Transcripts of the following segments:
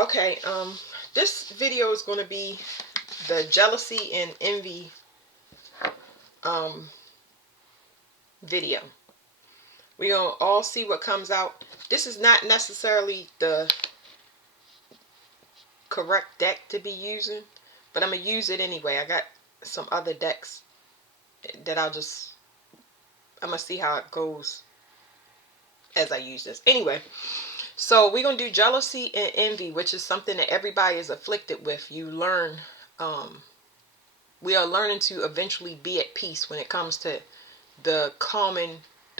Okay, this video is going to be the jealousy and envy video. We're going to all see what comes out. This is not necessarily the correct deck to be using, but I'm going to use it anyway. I got some other decks that I'm going to see how it goes as I use this. Anyway, so we're going to do jealousy and envy, which is something that everybody is afflicted with. You learn, we are learning to eventually be at peace when it comes to the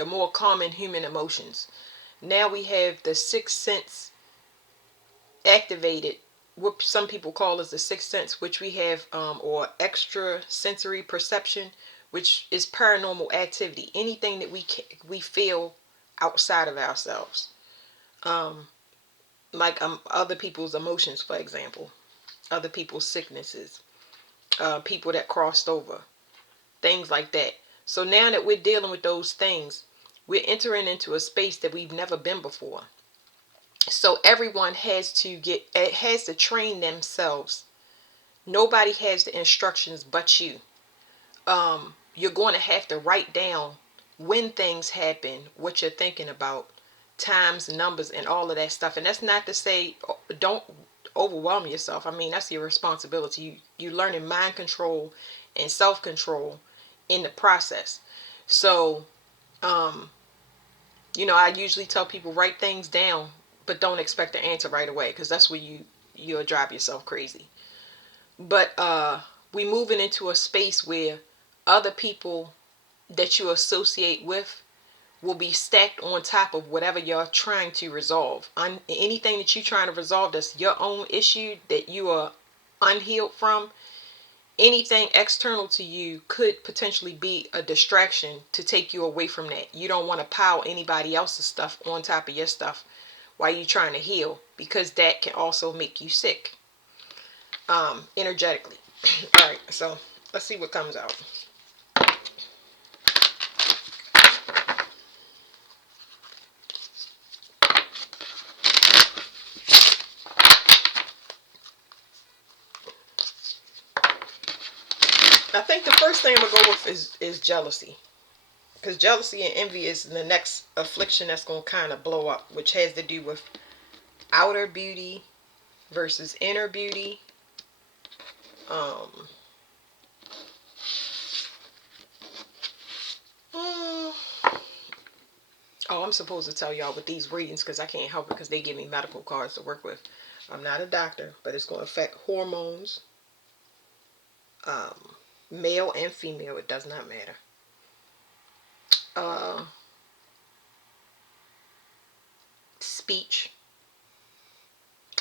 more common human emotions. Now we have the sixth sense activated, what some people call as the sixth sense, which we have, or extra sensory perception, which is paranormal activity, anything that we feel outside of ourselves, like other people's emotions, for example, other people's sicknesses, people that crossed over, things like that. So now that we're dealing with those things, we're entering into a space that we've never been before. So everyone has to train themselves. Nobody has the instructions but you. You're going to have to write down when things happen, what you're thinking about, times, numbers, and all of that stuff. And that's not to say don't overwhelm yourself. I mean, that's your responsibility. You learning mind control and self-control in the process. So, I usually tell people write things down, but don't expect the answer right away, because that's where you'll drive yourself crazy. But we moving into a space where other people that you associate with will be stacked on top of whatever you're trying to resolve. Anything that you're trying to resolve that's your own issue that you are unhealed from, anything external to you could potentially be a distraction to take you away from that. You don't want to pile anybody else's stuff on top of your stuff while you're trying to heal, because that can also make you sick, energetically. All right, so let's see what comes out. I think the first thing I'm gonna go with is jealousy, because jealousy and envy is the next affliction that's gonna kind of blow up, which has to do with outer beauty versus inner beauty. Oh, I'm supposed to tell y'all with these readings, because I can't help it, because they give me medical cards to work with. I'm not a doctor, but it's going to affect hormones, male and female. It does not matter. Speech,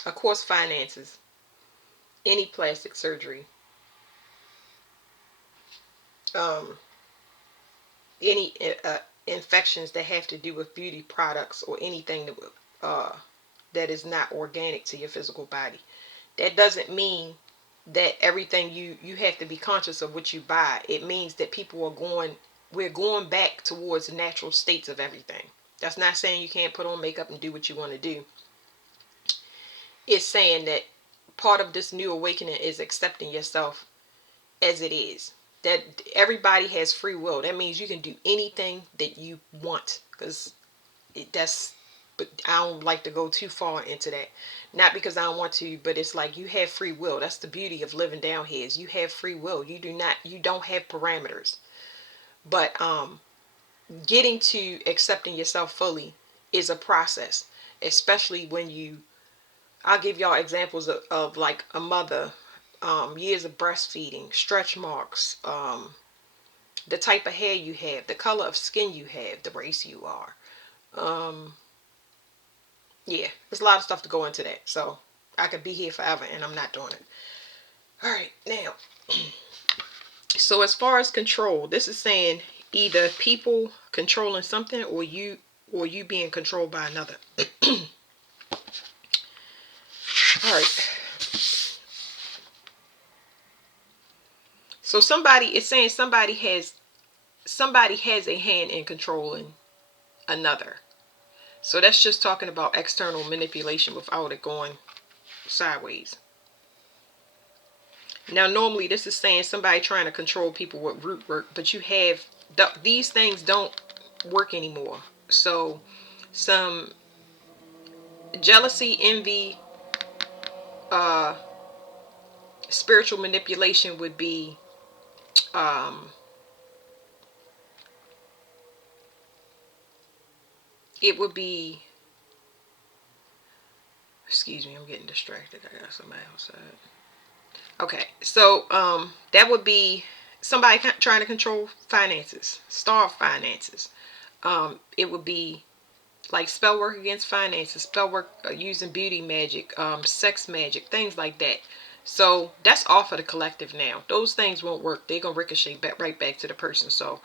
of course, finances, any plastic surgery, any infections that have to do with beauty products, or anything that is not organic to your physical body. That doesn't mean that everything you have to be conscious of what you buy. It means that we're going back towards the natural states of everything. That's not saying you can't put on makeup and do what you want to do. It's saying that part of this new awakening is accepting yourself as it is. That everybody has free will. That means you can do anything that you want, because but I don't like to go too far into that. Not because I don't want to, but it's like you have free will. That's the beauty of living down here, is you have free will. You don't have parameters. But getting to accepting yourself fully is a process, especially when I'll give y'all examples of like a mother, years of breastfeeding, stretch marks, the type of hair you have, the color of skin you have, the race you are. Yeah, there's a lot of stuff to go into that. So I could be here forever, and I'm not doing it. All right, now. So as far as control, this is saying either people controlling something, or you being controlled by another. All right. So it's saying somebody has a hand in controlling another. So that's just talking about external manipulation without it going sideways. Now, normally this is saying somebody trying to control people with root work, but you have, these things don't work anymore. So some jealousy, envy, uh, spiritual manipulation would be, it would be, excuse me, I'm getting distracted. I got somebody outside. Okay, so that would be somebody trying to control finances, starve finances. It would be like spell work against finances, spell work using beauty magic, sex magic, things like that. So that's off of the collective now. Those things won't work. They're gonna ricochet back right back to the person. So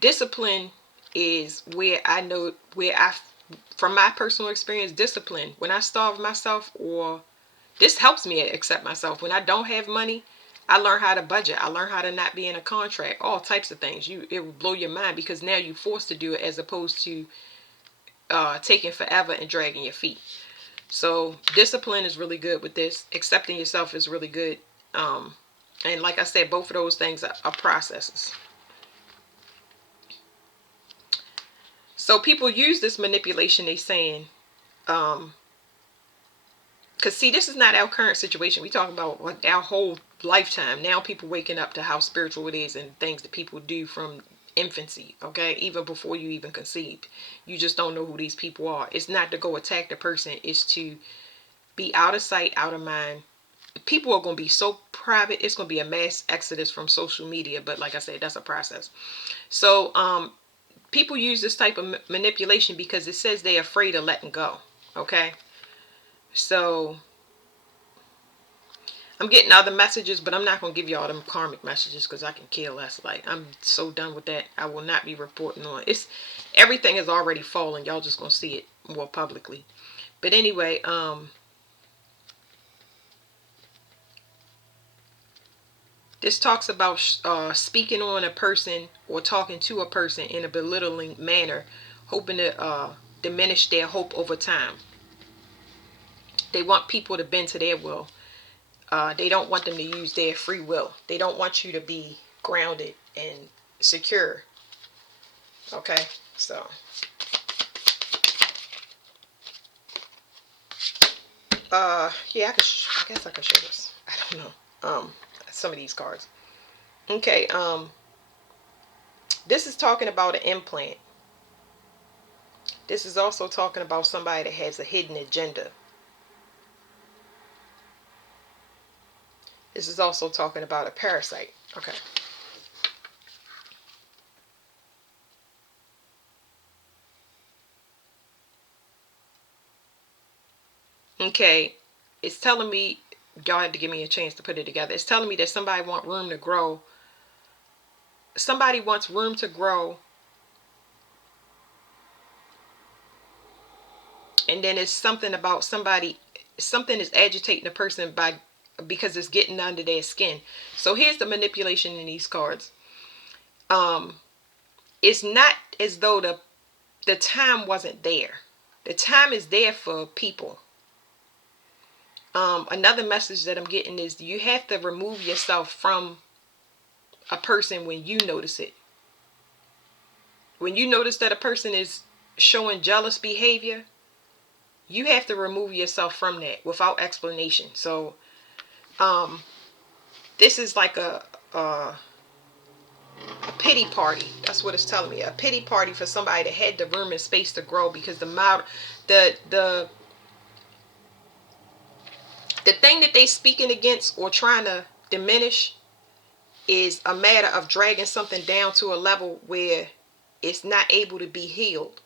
discipline is where I know, where I, from my personal experience, discipline, when I starve myself, or this helps me accept myself. When I don't have money, I learn how to budget. I learn how to not be in a contract. All types of things. It will blow your mind, because now you're forced to do it, as opposed to taking forever and dragging your feet. So discipline is really good with this. Accepting yourself is really good. And like I said, both of those things are processes. So people use this manipulation, they saying, because see, this is not our current situation. We talking about like our whole lifetime. Now people waking up to how spiritual it is, and things that people do from infancy, okay? Even before you even conceived. You just don't know who these people are. It's not to go attack the person. It's to be out of sight, out of mind. People are going to be so private. It's going to be a mass exodus from social media. But like I said, that's a process. So people use this type of manipulation because it says they're afraid of letting go, okay? So I'm getting other messages, but I'm not going to give you all them karmic messages, because I can care less. Like, I'm so done with that. I will not be reporting on it. Everything is already fallen. Y'all just going to see it more publicly. But anyway, this talks about speaking on a person or talking to a person in a belittling manner, hoping to diminish their hope over time. They want people to bend to their will. They don't want them to use their free will. They don't want you to be grounded and secure. Okay, so yeah, I guess I could show this. I don't know. Some of these cards. Okay, this is talking about an implant. This is also talking about somebody that has a hidden agenda. This is also talking about a parasite. Okay. Okay, it's telling me, y'all had to give me a chance to put it together. It's telling me that somebody wants room to grow. Somebody wants room to grow. And then it's something about somebody, something is agitating the person because it's getting under their skin. So here's the manipulation in these cards. It's not as though the time wasn't there. The time is there for people. Another message that I'm getting is you have to remove yourself from a person when you notice it. When you notice that a person is showing jealous behavior, you have to remove yourself from that without explanation. So this is like a pity party. That's what it's telling me. A pity party for somebody that had the room and space to grow, because the thing that they speaking against or trying to diminish is a matter of dragging something down to a level where it's not able to be healed.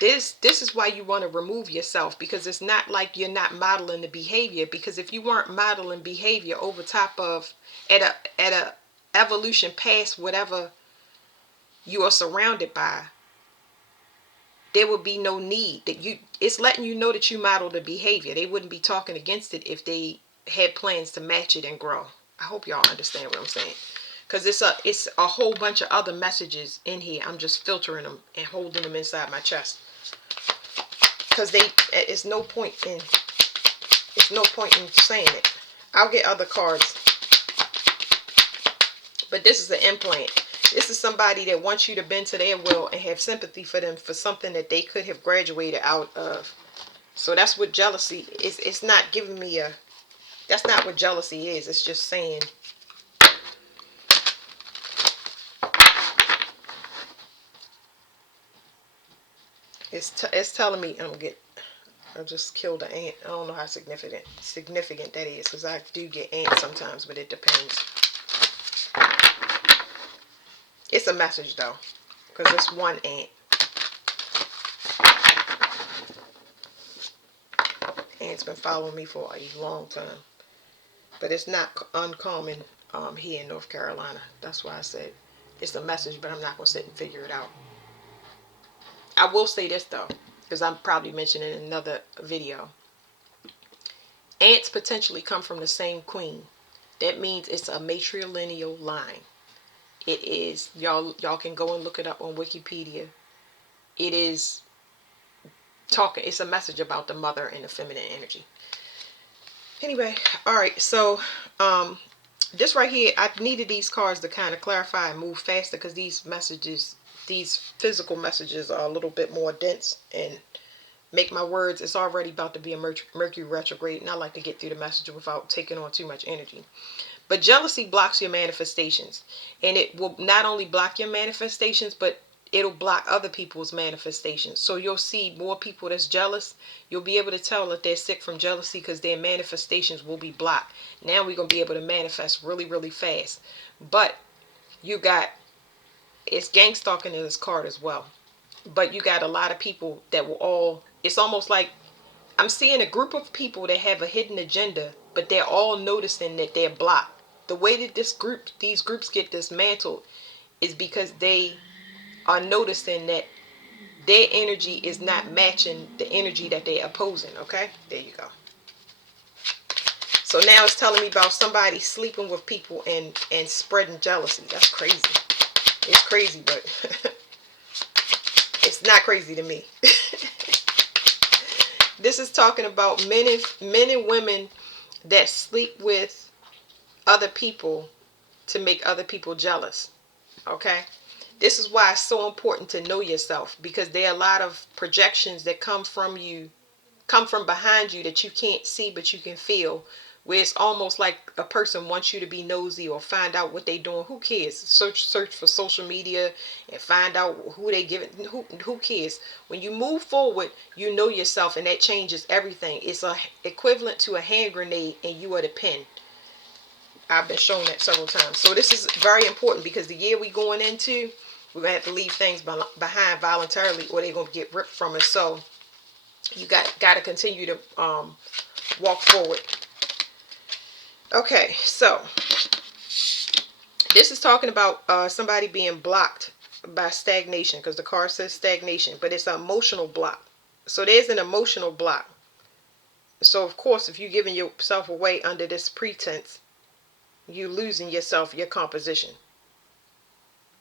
This is why you want to remove yourself, because it's not like you're not modeling the behavior. Because if you weren't modeling behavior over top of at a evolution past whatever you are surrounded by, there would be no need that you. It's letting you know that you model the behavior. They wouldn't be talking against it if they had plans to match it and grow. I hope y'all understand what I'm saying, because it's a whole bunch of other messages in here. I'm just filtering them and holding them inside my chest. because it's no point in saying it. I'll get other cards, but this is an implant. This is somebody that wants you to bend to their will and have sympathy for them for something that they could have graduated out of. So that's what jealousy is. It's not giving me a, that's not what jealousy is. It's just saying, it's telling me I just killed an ant. I don't know how significant that is, because I do get ants sometimes, but it depends. It's a message though, because it's one ant. Ant's been following me for a long time, but it's not uncommon here in North Carolina. That's why I said it's a message, but I'm not gonna sit and figure it out. I will say this though, because I'm probably mentioning in another video. Ants potentially come from the same queen. That means it's a matrilineal line. It is, y'all can go and look it up on Wikipedia. It is talking, it's a message about the mother and the feminine energy. Anyway, all right, so this right here, I needed these cards to kind of clarify and move faster, because these messages, these physical messages, are a little bit more dense and make my words, it's already about to be a Mercury retrograde, and I like to get through the message without taking on too much energy. But jealousy blocks your manifestations, and it will not only block your manifestations, but it'll block other people's manifestations. So you'll see more people that's jealous. You'll be able to tell that they're sick from jealousy, because their manifestations will be blocked. Now we're going to be able to manifest really, really fast. But you got, it's gang stalking in this card as well. But you got a lot of people that will all, it's almost like I'm seeing a group of people that have a hidden agenda, but they're all noticing that they're blocked. The way that these groups get dismantled is because they are noticing that their energy is not matching the energy that they're opposing. Okay, there you go. So now it's telling me about somebody sleeping with people and spreading jealousy. That's crazy. It's crazy, but it's not crazy to me. This is talking about men and women that sleep with other people to make other people jealous. Okay, this is why it's so important to know yourself, because there are a lot of projections that come from behind you that you can't see but you can feel, where it's almost like a person wants you to be nosy or find out what they doing. Who cares? Search for social media and find out who they giving. Who cares? When you move forward, you know yourself, and that changes everything. It's equivalent to a hand grenade, and you are the pin. I've been shown that several times. So this is very important, because the year we going into, we're gonna have to leave things behind voluntarily, or they're gonna get ripped from us. So you got to continue to walk forward. Okay, so this is talking about somebody being blocked by stagnation, because the card says stagnation, but it's an emotional block. So there's an emotional block. So of course, if you're giving yourself away under this pretense, you losing yourself, your composition.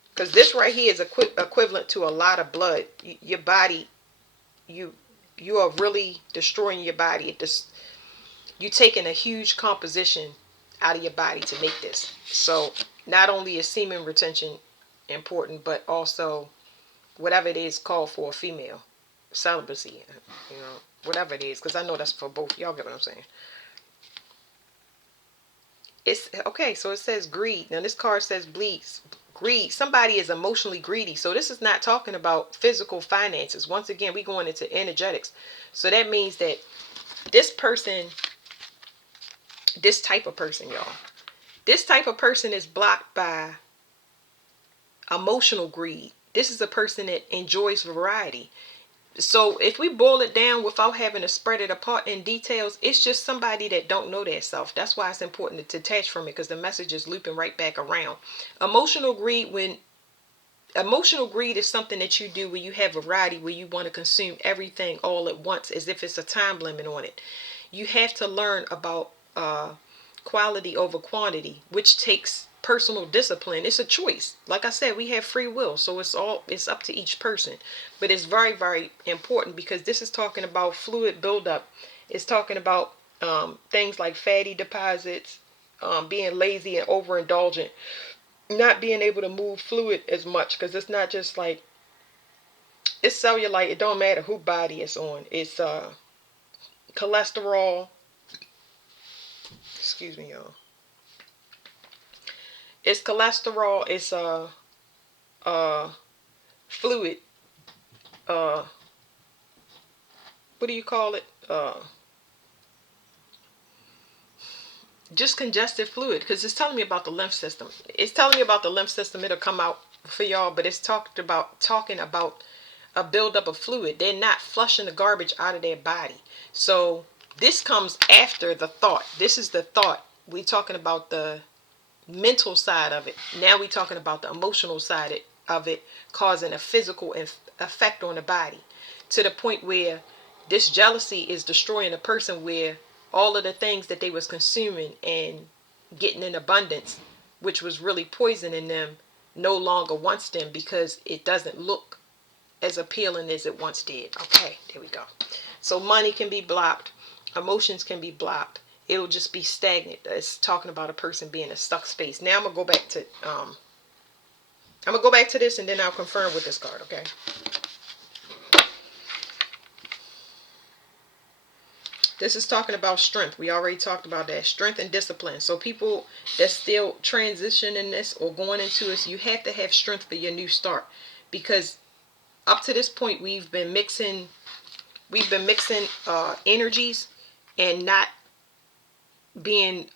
Because this right here is equivalent to a lot of blood. Your body, you are really destroying your body. You're taking a huge composition out of your body to make this. So not only is semen retention important, but also whatever it is called for a female, celibacy, whatever it is, because I know that's for both. Y'all get what I'm saying? It's okay. So it says greed. Now this card says greed. Somebody is emotionally greedy. So this is not talking about physical finances. Once again, we going into energetics. So that means that this person, this type of person, y'all, this type of person is blocked by emotional greed. This is a person that enjoys variety. So if we boil it down without having to spread it apart in details, it's just somebody that don't know their self. That's why it's important to detach from it, because the message is looping right back around. Emotional greed is something that you do where you have variety, where you want to consume everything all at once as if it's a time limit on it. You have to learn about quality over quantity, which takes personal discipline. It's a choice. Like I said, we have free will, so it's up to each person. But it's very, very important, because this is talking about fluid buildup. It's talking about things like fatty deposits, being lazy and overindulgent, not being able to move fluid as much, because it's not just like, it's cellulite. It don't matter who body it's on. It's cholesterol. Excuse me, y'all. It's cholesterol. It's fluid. Uh, what do you call it? Just congested fluid, because it's telling me about the lymph system. It's telling me about the lymph system. It'll come out for y'all, but it's talking about a buildup of fluid. They're not flushing the garbage out of their body. So this comes after the thought. This is the thought. We're talking about the mental side of it. Now we're talking about the emotional side of it causing a physical effect on the body, to the point where this jealousy is destroying a person, where all of the things that they was consuming and getting in abundance, which was really poisoning them, no longer wants them, because it doesn't look as appealing as it once did. Okay, there we go. So money can be blocked, emotions can be blocked. It'll just be stagnant. It's talking about a person being in a stuck space. Now I'm gonna go back to this, and then I'll confirm with this card. Okay. This is talking about strength. We already talked about that. Strength and discipline. So people that's still transitioning this or going into this, you have to have strength for your new start, because up to this point we've been mixing energies and not being,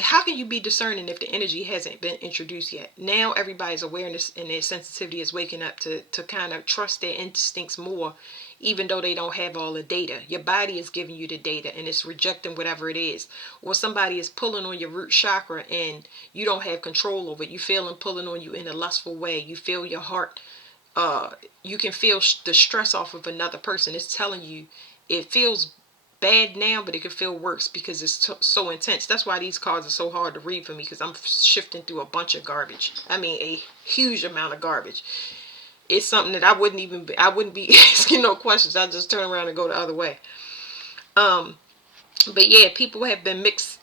how can you be discerning if the energy hasn't been introduced yet? Now everybody's awareness and their sensitivity is waking up to kind of trust their instincts more, even though they don't have all the data. Your body is giving you the data, and it's rejecting whatever it is. Or somebody is pulling on your root chakra and you don't have control over it. You feel them pulling on you in a lustful way. You feel your heart, you can feel the stress off of another person. It's telling you it feels bad now, but it could feel worse because it's so intense. That's why these cards are so hard to read for me, because I'm shifting through a bunch of garbage. I mean, a huge amount of garbage. It's something that I wouldn't be asking no questions. I just turn around and go the other way. But yeah, people have been they've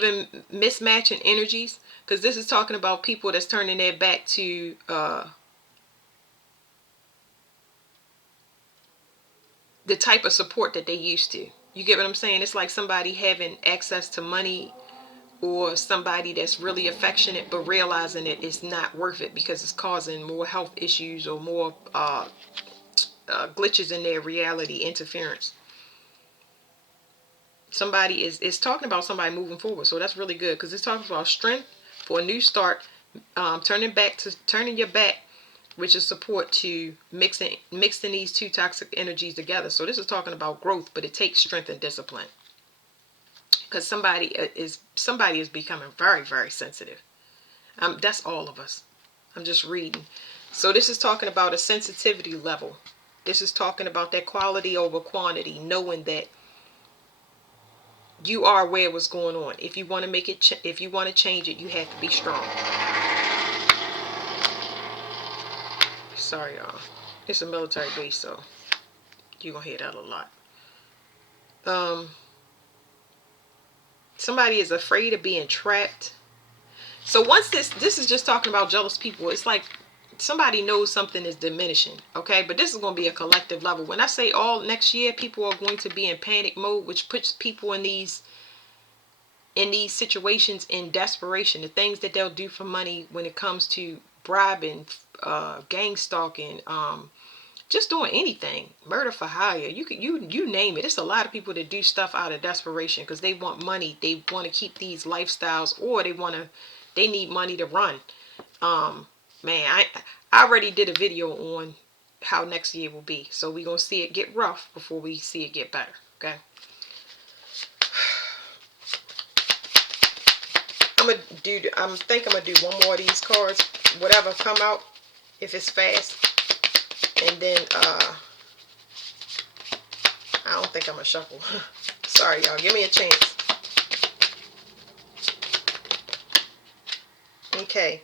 been mismatching energies, because this is talking about people that's turning their back to the type of support that they used to. You get what I'm saying? It's like somebody having access to money, or somebody that's really affectionate, but realizing that it's not worth it because it's causing more health issues or more glitches in their reality, interference. Somebody is talking about somebody moving forward, so that's really good, because it's talking about strength for a new start, turning your back, which is support to mixing these two toxic energies together. So this is talking about growth, but it takes strength and discipline, because somebody is becoming very, very sensitive. That's all of us. I'm just reading. So this is talking about a sensitivity level. This is talking about that quality over quantity, knowing that you are aware of what's going on. If you want to make it, if you want to change it, you have to be strong. Sorry, y'all. It's a military base, so you're gonna hear that a lot. Somebody is afraid of being trapped. So once this is just talking about jealous people. It's like somebody knows something is diminishing, okay? But this is going to be a collective level. When I say all next year, people are going to be in panic mode, which puts people in these situations in desperation. The things that they'll do for money when it comes to bribing, gang stalking, just doing anything, murder for hire. You name it. It's a lot of people that do stuff out of desperation because they want money. They want to keep these lifestyles, or they need money to run. Man, I already did a video on how next year will be. So we're going to see it get rough before we see it get better. Okay. I think I'm going to do one more of these cards. Whatever come out, if it's fast. And then, I don't think I'm going to shuffle. So Sorry, y'all. Give me a chance. Okay.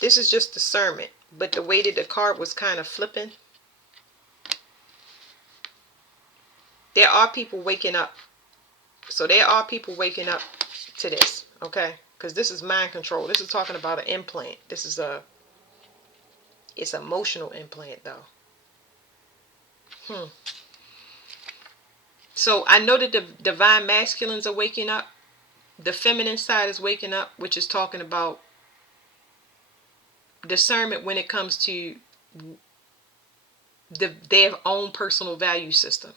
This is just discernment. But the way that the card was kind of flipping, there are people waking up. So there are people waking up to this. Okay. Because this is mind control. This is talking about an implant. This is it's an emotional implant though. So I know that the divine masculines are waking up. The feminine side is waking up, which is talking about discernment when it comes to their own personal value system.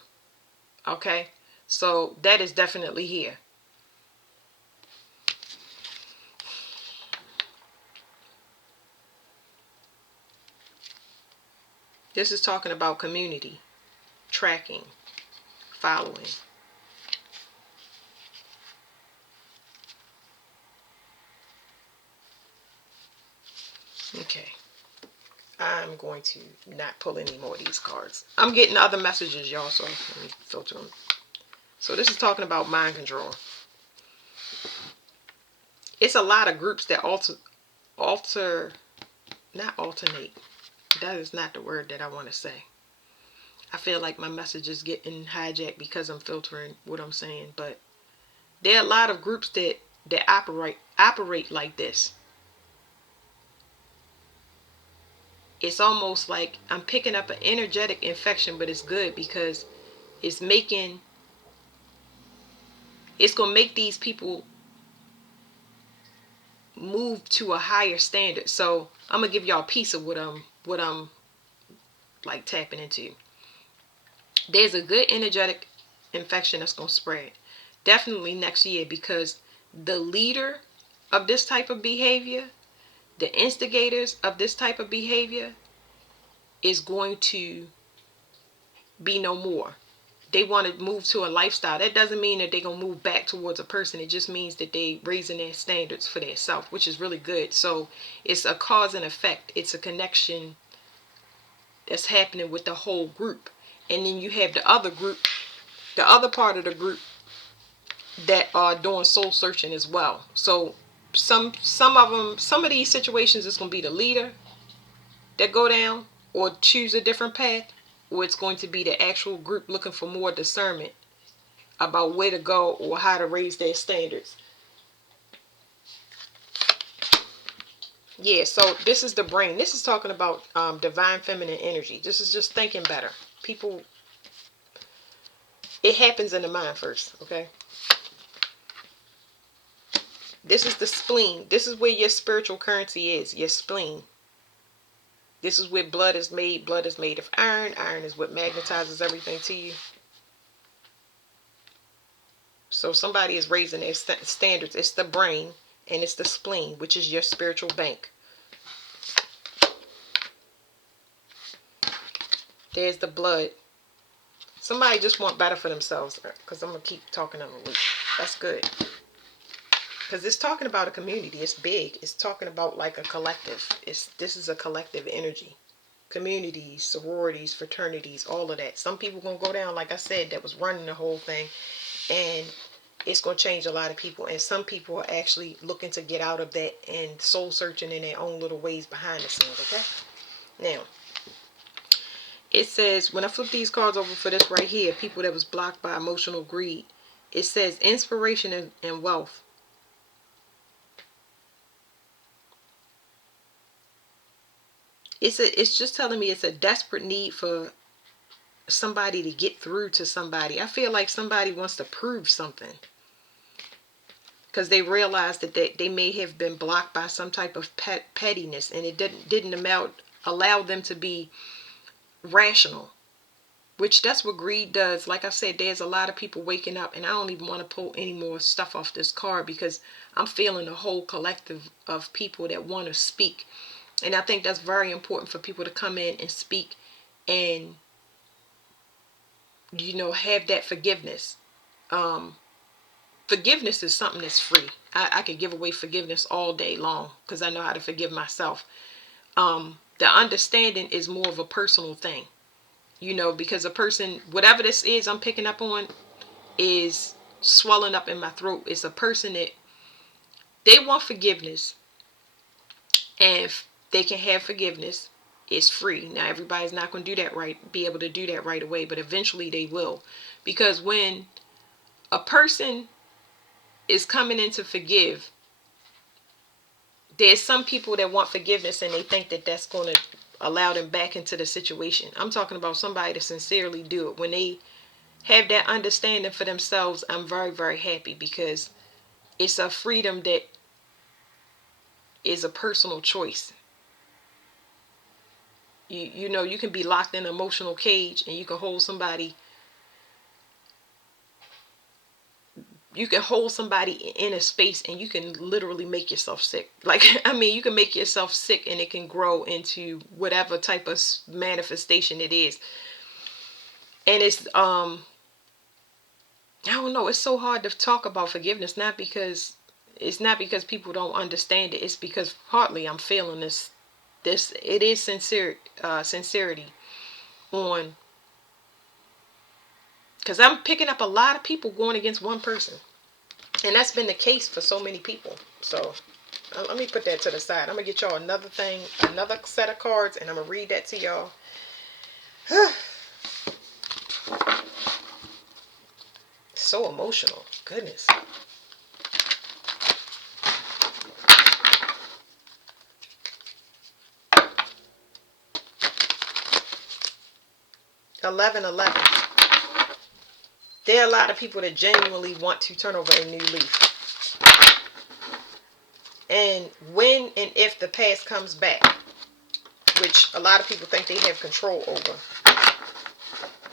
Okay, so that is definitely here. This is talking about community, tracking, following. Okay, I'm going to not pull any more of these cards. I'm getting other messages, y'all, so let me filter them. So this is talking about mind control. It's a lot of groups that not alternate. That is not the word that I want to say. I feel like my message is getting hijacked because I'm filtering what I'm saying, but there are a lot of groups that operate like this. It's almost like I'm picking up an energetic infection, but it's good because it's gonna make these people move to a higher standard. So I'm gonna give y'all a piece of what I'm like tapping into. There's a good energetic infection that's gonna spread definitely next year, because the leader of this type of behavior, the instigators of this type of behavior, is going to be no more. They want to move to a lifestyle. That doesn't mean that they're going to move back towards a person. It just means that they raising their standards for themselves, which is really good. So it's a cause and effect. It's a connection that's happening with the whole group. And then you have the other group, the other part of the group that are doing soul searching as well. So some of these situations, it's going to be the leader that go down or choose a different path, or it's going to be the actual group looking for more discernment about where to go or how to raise their standards. Yeah, so this is the brain. This is talking about divine feminine energy. This is just thinking better. People, it happens in the mind first, okay? This is the spleen. This is where your spiritual currency is, your spleen. This is where blood is made. Blood is made of iron. Iron is what magnetizes everything to you. So somebody is raising their standards. It's the brain and it's the spleen, which is your spiritual bank. There's the blood. Somebody just want better for themselves, because I'm going to keep talking on the loop. That's good. Because it's talking about a community. It's big. It's talking about like a collective. This is a collective energy. Communities, sororities, fraternities, all of that. Some people going to go down, like I said, that was running the whole thing. And it's going to change a lot of people. And some people are actually looking to get out of that and soul searching in their own little ways behind the scenes, okay? Now, it says, when I flip these cards over for this right here, people that was blocked by emotional greed, it says inspiration and wealth. It's just telling me it's a desperate need for somebody to get through to somebody. I feel like somebody wants to prove something, because they realize that they may have been blocked by some type of pettiness, and it didn't allow them to be rational, which that's what greed does. Like I said, there's a lot of people waking up, and I don't even want to pull any more stuff off this card, because I'm feeling a whole collective of people that want to speak. And I think that's very important for people to come in and speak and, have that forgiveness. Forgiveness is something that's free. I could give away forgiveness all day long, because I know how to forgive myself. The understanding is more of a personal thing. You know, because a person, whatever this is I'm picking up on, is swelling up in my throat. It's a person that they want forgiveness, and if they can have forgiveness, it's free. Now everybody's not going to do that right, be able to do that right away, but eventually they will. Because when a person is coming in to forgive, there's some people that want forgiveness and they think that that's going to allow them back into the situation. I'm talking about somebody to sincerely do it. When they have that understanding for themselves, I'm very, very happy, because it's a freedom that is a personal choice. You know, you can be locked in an emotional cage and you can hold somebody. You can hold somebody in a space and you can literally make yourself sick. Like, I mean, you can make yourself sick and it can grow into whatever type of manifestation it is. And I don't know, it's so hard to talk about forgiveness, it's not because people don't understand it. It's because partly I'm feeling this it is sincerity on, because I'm picking up a lot of people going against one person, and that's been the case for so many people. So let me put that to the side. I'm gonna get y'all another thing, another set of cards, and I'm gonna read that to y'all. So emotional, goodness. 1111. There are a lot of people that genuinely want to turn over a new leaf. And when and if the past comes back, which a lot of people think they have control over,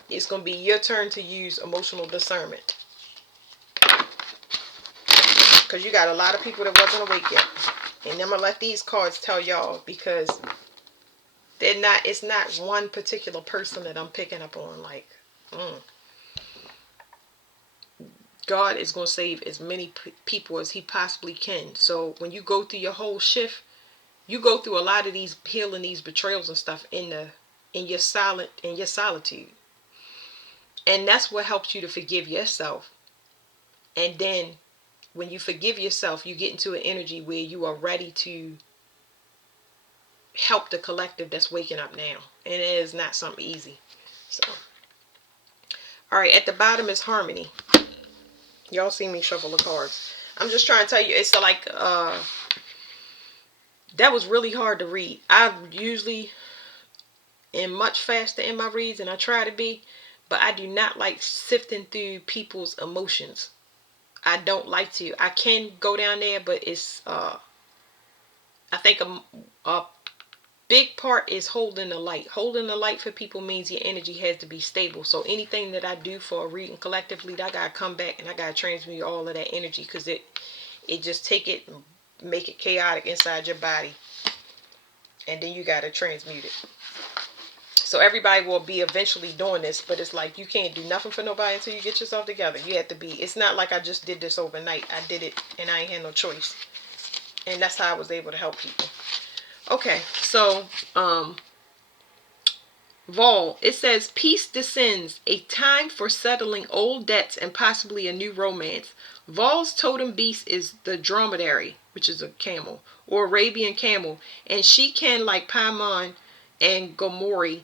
it's going to be your turn to use emotional discernment. Because you got a lot of people that wasn't awake yet. And I'm going to let these cards tell y'all, because it's not one particular person that I'm picking up on. Like, God is going to save as many people as he possibly can. So when you go through your whole shift, you go through a lot of these healing, these betrayals and stuff in your solitude. And that's what helps you to forgive yourself. And then when you forgive yourself, you get into an energy where you are ready to help the collective that's waking up now. And it is not something easy. So, all right, at the bottom is harmony. Y'all see me shuffle the cards. I'm just trying to tell you, it's like, that was really hard to read. I usually am much faster in my reads, and I try to be, but I do not like sifting through people's emotions. I don't like to. I can go down there, but it's, I think a big part is holding the light. Holding the light for people means your energy has to be stable. So anything that I do for a reading collectively, I gotta come back and I gotta transmute all of that energy, because it just take it and make it chaotic inside your body, and then you gotta transmute it. So everybody will be eventually doing this, but it's like you can't do nothing for nobody until you get yourself together. You have to be. It's not like I just did this overnight. I did it and I ain't had no choice, and that's how I was able to help people. Okay, so Vol, it says, peace descends, a time for settling old debts and possibly a new romance. Vol's totem beast is the dromedary, which is a camel, or Arabian camel, and she can, like Paimon and Gomori,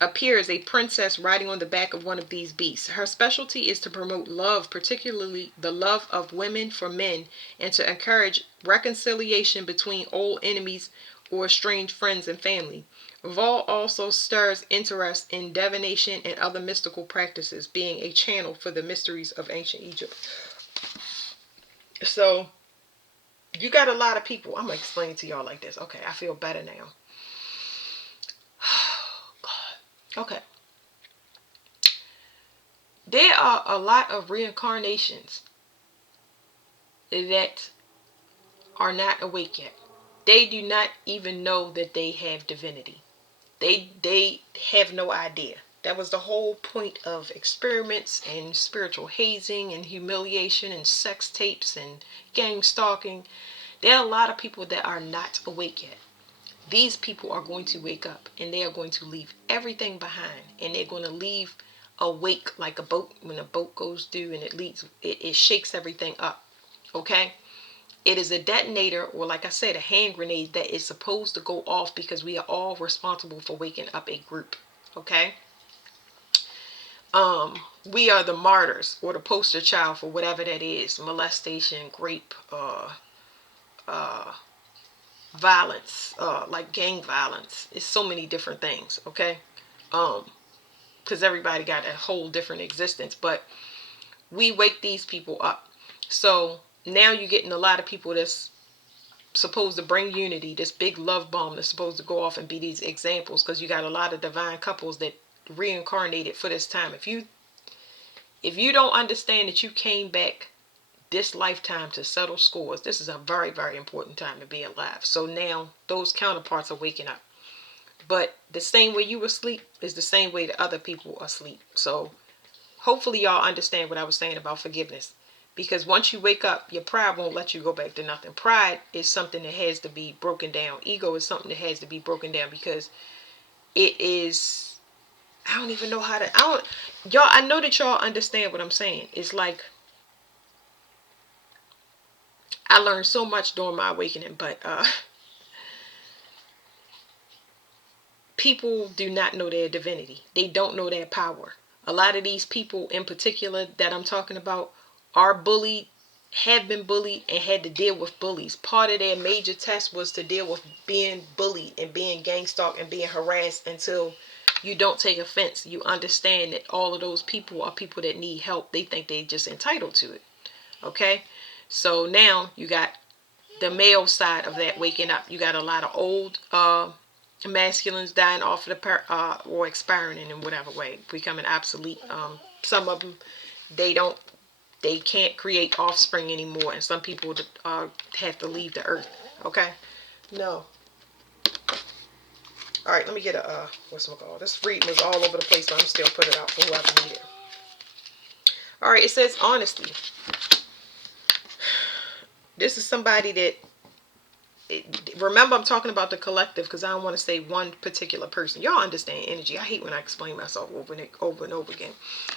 appear as a princess riding on the back of one of these beasts. Her specialty is to promote love, particularly the love of women for men, and to encourage reconciliation between old enemies or estranged friends and family. Vol also stirs interest in divination and other mystical practices, being a channel for the mysteries of ancient Egypt. So, you got a lot of people. I'm going to explain it to y'all like this. Okay, I feel better now. God. Okay. There are a lot of reincarnations that are not awake yet. They do not even know that they have divinity. They have no idea. That was the whole point of experiments and spiritual hazing and humiliation and sex tapes and gang stalking. There are a lot of people that are not awake yet. these people are going to wake up and they are going to leave everything behind, and they're going to leave a wake like a boat when a boat goes through and it shakes everything up. Okay? It is a detonator, or like I said, a hand grenade that is supposed to go off because we are all responsible for waking up a group. Okay? We are the martyrs or the poster child for whatever that is: molestation, rape, violence, like gang violence. It's so many different things. Okay? Because everybody got a whole different existence, but we wake these people up. So now you're getting a lot of people that's supposed to bring unity, this big love bomb that's supposed to go off and be these examples, because you got a lot of divine couples that reincarnated for this time. If you don't understand that you came back this lifetime to settle scores, this is a very, very important time to be alive. So now those counterparts are waking up. But the same way you were asleep is the same way the other people are asleep. So hopefully y'all understand what I was saying about forgiveness. Because once you wake up, your pride won't let you go back to nothing. Pride is something that has to be broken down. Ego is something that has to be broken down, because it is, I don't even know how to, y'all, I know that y'all understand what I'm saying. It's like, I learned so much during my awakening, but people do not know their divinity. They don't know their power. A lot of these people in particular that I'm talking about are bullied, have been bullied, and had to deal with bullies. Part of their major test was to deal with being bullied and being gang stalked and being harassed until you don't take offense. You understand that all of those people are people that need help. They think they just entitled to it. Okay? So now you got the male side of that waking up. You got a lot of old masculines dying off of the or expiring in whatever way, becoming obsolete. Some of them, they can't create offspring anymore, and some people have to leave the earth. Okay, no. All right, let me get a what's it called? This reading is all over the place, but I'm still putting it out for whoever needs it. All right, it says honesty. This is somebody that, remember, I'm talking about the collective because I don't want to say one particular person. Y'all understand energy. I hate when I explain myself over and over again.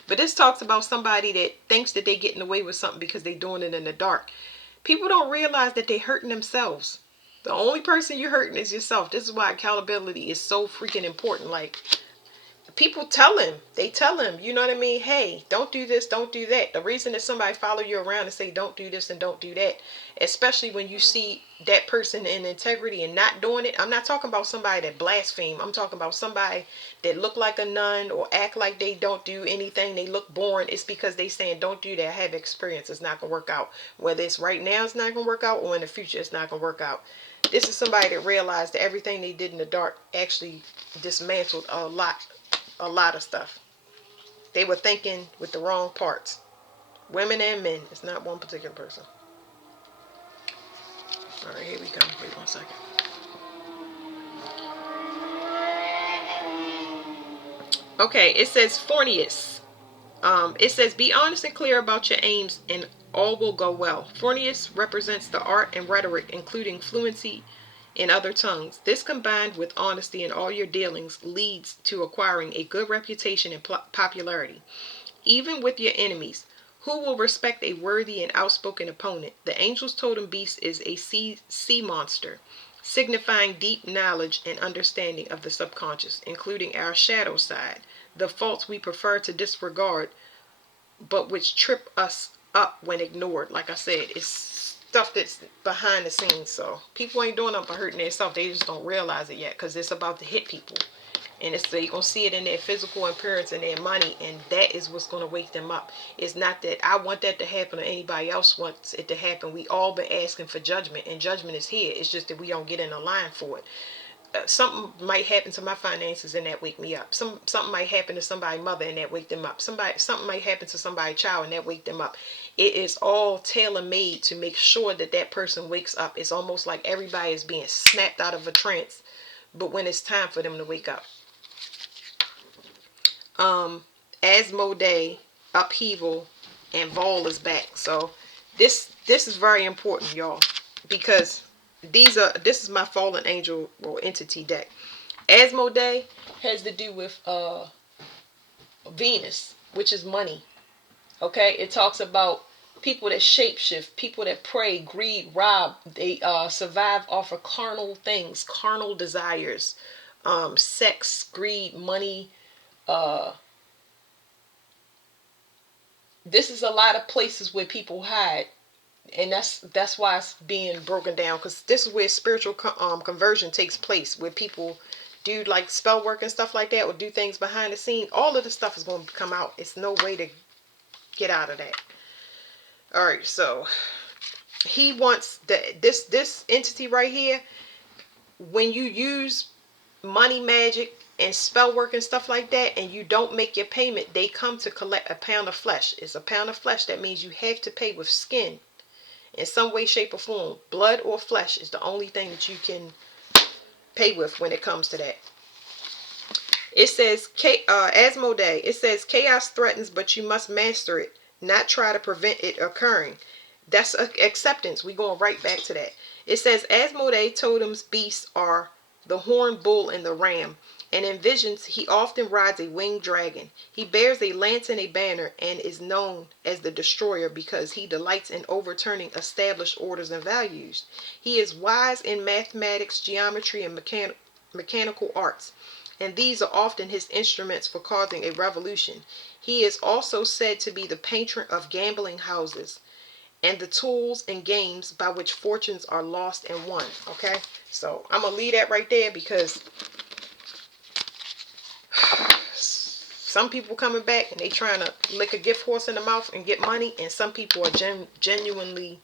But this talks about somebody that thinks that they're getting away with something because they're doing it in the dark. People don't realize that they're hurting themselves. The only person you're hurting is yourself. This is why accountability is so freaking important. Like, people tell him, you know what I mean? Hey, don't do this, don't do that. The reason that somebody follow you around and say don't do this and don't do that, especially when you see that person in integrity and not doing it. I'm not talking about somebody that blaspheme. I'm talking about somebody that look like a nun or act like they don't do anything. They look boring. It's because they saying don't do that. I have experience. It's not gonna work out. Whether it's right now it's not gonna work out, or in the future it's not gonna work out. This is somebody that realized that everything they did in the dark actually dismantled a lot of stuff. They were thinking with the wrong parts. Women and men. It's not one particular person. All right, here we go. Wait 1 second. Okay, it says Fornius. It says be honest and clear about your aims and all will go well. Fornius represents the art and rhetoric, including fluency in other tongues. This, combined with honesty in all your dealings, leads to acquiring a good reputation and popularity. Even with your enemies, who will respect a worthy and outspoken opponent? The angel's totem beast is a sea monster, signifying deep knowledge and understanding of the subconscious, including our shadow side, the faults we prefer to disregard, but which trip us up when ignored. Like I said, it's stuff that's behind the scenes. So people ain't doing nothing but hurting themselves. They just don't realize it yet, because it's about to hit people. And it's, you're going to see it in their physical appearance and their money. And that is what's going to wake them up. It's not that I want that to happen or anybody else wants it to happen. We all been asking for judgment. And judgment is here. It's just that we don't get in a line for it. Something might happen to my finances and that wake me up. Something might happen to somebody's mother and that wake them up. Something might happen to somebody's child and that wake them up. It is all tailor-made to make sure that that person wakes up. It's almost like everybody is being snapped out of a trance, but when it's time for them to wake up. Asmodee, upheaval, and Vol is back. So this is very important, y'all, because This is my fallen angel or entity deck. Asmodee has to do with Venus, which is money. Okay, it talks about people that shapeshift, people that prey, greed, rob. They survive off of carnal things, carnal desires, sex, greed, money. Uh, this is a lot of places where people hide, and that's why it's being broken down, because this is where spiritual conversion takes place, where people do like spell work and stuff like that, or do things behind the scene. All of this stuff is going to come out. It's no way to get out of that. All right, so he wants this entity right here. When you use money magic and spell work and stuff like that, and you don't make your payment, they come to collect a pound of flesh. It's a pound of flesh. That means you have to pay with skin in some way, shape, or form. Blood or flesh is the only thing that you can pay with when it comes to that. It says, Asmodee, it says, chaos threatens, but you must master it, not try to prevent it occurring. That's acceptance. We're going right back to that. It says, Asmodee totems beasts are the horned bull and the ram, and in visions he often rides a winged dragon. He bears a lance and a banner, and is known as the destroyer because he delights in overturning established orders and values. He is wise in mathematics, geometry, and mechanical arts, and these are often his instruments for causing a revolution. He is also said to be the patron of gambling houses and the tools and games by which fortunes are lost and won. Okay, so I'm gonna leave that right there, because some people coming back and they trying to lick a gift horse in the mouth and get money, and some people are genuinely,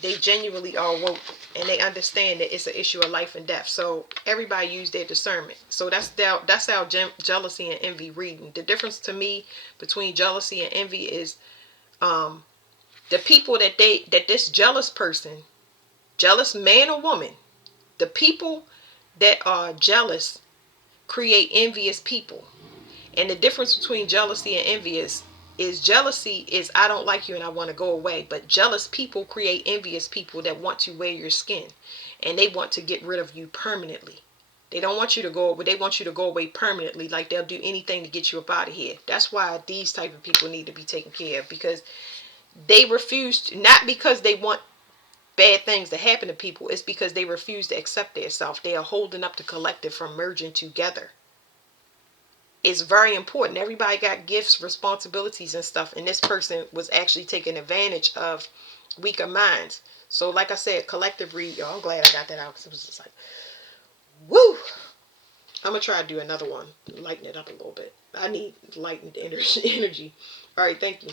they genuinely are woke, and they understand that it's an issue of life and death. So everybody use their discernment. So that's our jealousy and envy reading. The difference to me between jealousy and envy is the people that this jealous person, jealous man or woman, the people that are jealous create envious people. And the difference between jealousy and envy is jealousy is I don't like you and I want to go away. But jealous people create envious people that want to wear your skin, and they want to get rid of you permanently. They don't want you to go, but they want you to go away permanently. Like they'll do anything to get you up out of here. That's why these type of people need to be taken care of, because they refuse to, not because they want bad things to happen to people, it's because they refuse to accept themselves. They are holding up the collective from merging together. It's very important. Everybody got gifts, responsibilities, and stuff, and this person was actually taking advantage of weaker minds. So like I said, collective read, y'all. I'm glad I got that out, because it was just like, woo. I'm gonna try to do another one, lighten it up a little bit. I need lightened energy. All right, thank you.